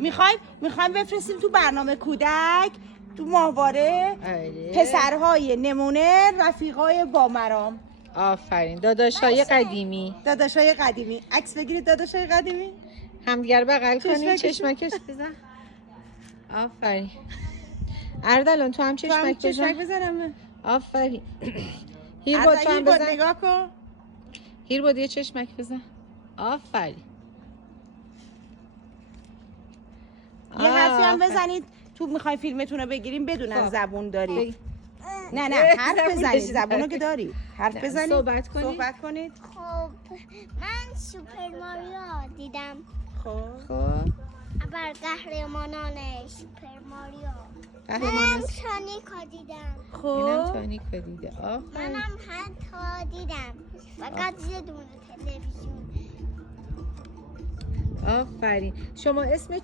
میخوایم بفرستیم تو برنامه کودک، تو ماهواره. پسرهای نمونه رفیقای بامرام. آفرین. داداشای قدیمی. عکس بگیرید داداشای قدیمی. همدیگر بغل کنید، چشمکش بزن. آفرین. اردلان تو هم چشمک بزنم. آفرین. هیرباد تو هم بزن. نگاه کن. هیرباد یه چشمک بزن. آفرین. یه حرفی هم بزنید تو میخوای فیلمتون رو بگیریم بدون از زبون دارید. نه حرف بزنید، زبونو که دارید. حرف بزنید، صحبت کنید. خب من سوپر ماریو دیدم. خب بر قهرمانان سوپر ماریو. منم تانیکا دیدم. اینم تانیکا دیده. منم حتی دیدم، فقط یه دونه تلویزیون. آفرین. شما اسم چی